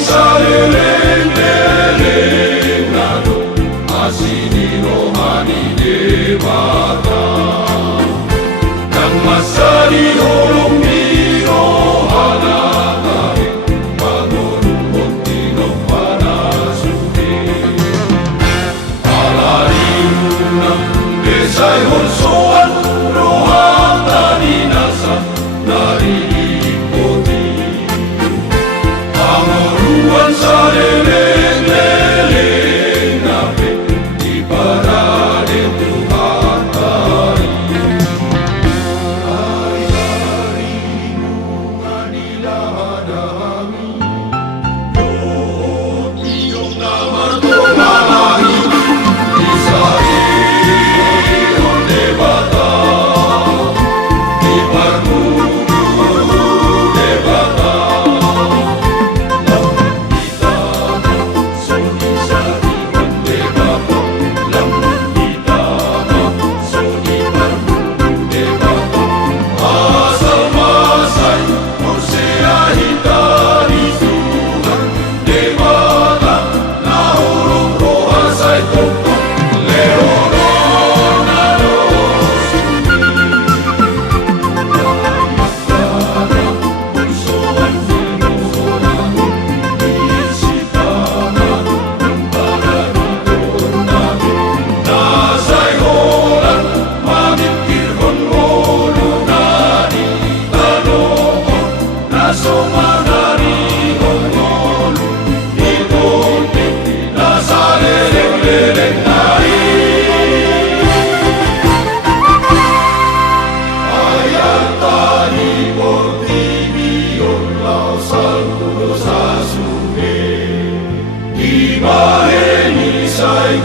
sa leleng-leleng nado asini rohani dewata kang masani holong di rohana kare pangurung tino panasuke alariunang desai honsoan rohani nasa naripoti panguruan sa leleng-leleng nape di parade Tuhan hari ayarimu nganiladami doon iyong naman tumalahi isari onde bata di parmudu de bata kita suni sari onde bata lam kita suni parmudu de bata asal masai mursea hitari Tuhan de bata nahurung roha sai toko lerono nado Di baheni sai